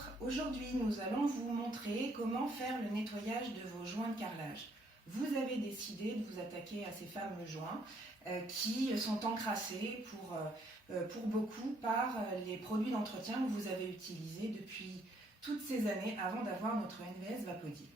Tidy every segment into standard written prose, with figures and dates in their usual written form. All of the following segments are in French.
Bonjour, aujourd'hui nous allons vous montrer comment faire le nettoyage de vos joints de carrelage. Vous avez décidé de vous attaquer à ces fameux joints qui sont encrassés pour beaucoup par les produits d'entretien que vous avez utilisés depuis toutes ces années avant d'avoir notre NVS Vapodil.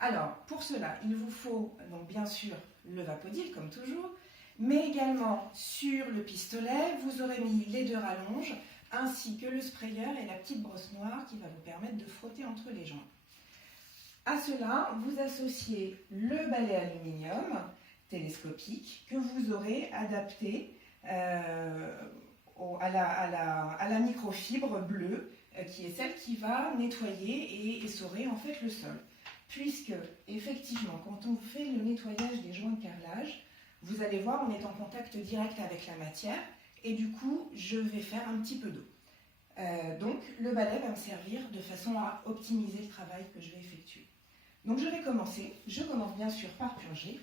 Alors pour cela il vous faut donc bien sûr le Vapodil comme toujours, mais également sur le pistolet vous aurez mis les 2 rallonges ainsi que le sprayer et la petite brosse noire qui va vous permettre de frotter entre les joints. À cela, vous associez le balai aluminium télescopique que vous aurez adapté à la microfibre bleue qui est celle qui va nettoyer et essorer en fait le sol. Puisque effectivement, quand on fait le nettoyage des joints de carrelage, vous allez voir, on est en contact direct avec la matière. Et du coup, je vais faire un petit peu d'eau. Donc, le balai va me servir de façon à optimiser le travail que je vais effectuer. Donc, je vais commencer. Je commence bien sûr par purger.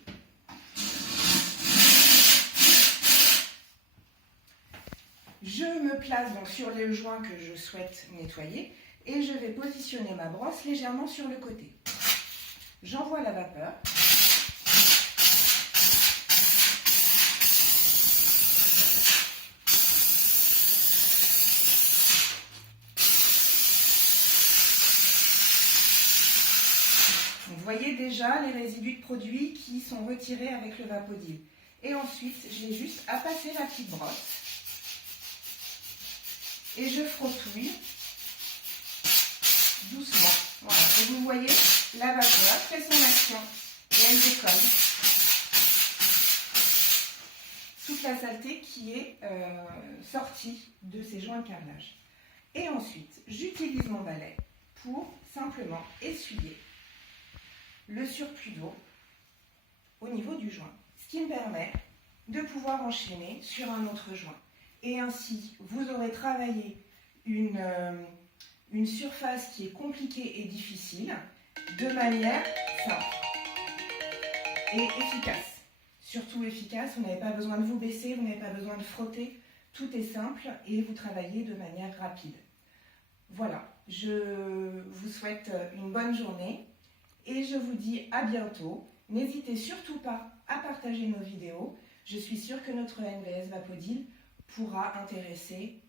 Je me place donc sur les joints que je souhaite nettoyer et je vais positionner ma brosse légèrement sur le côté. J'envoie la vapeur. Vous voyez déjà les résidus de produits qui sont retirés avec le Vapodil. Et ensuite, j'ai juste à passer la petite brosse. Et je frottouille doucement. Voilà. Et vous voyez, la vapeur fait son action et elle décolle toute la saleté qui est sortie de ces joints de carrelage. Et ensuite, j'utilise mon balai pour simplement essuyer le surplus d'eau au niveau du joint, ce qui me permet de pouvoir enchaîner sur un autre joint. Et ainsi, vous aurez travaillé une surface qui est compliquée et difficile de manière simple et efficace. Surtout efficace, vous n'avez pas besoin de vous baisser, vous n'avez pas besoin de frotter, tout est simple et vous travaillez de manière rapide. Voilà, je vous souhaite une bonne journée. Et je vous dis à bientôt. N'hésitez surtout pas à partager nos vidéos. Je suis sûre que notre NVS Vapodil pourra intéresser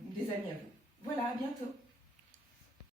des amis à vous. Voilà, à bientôt.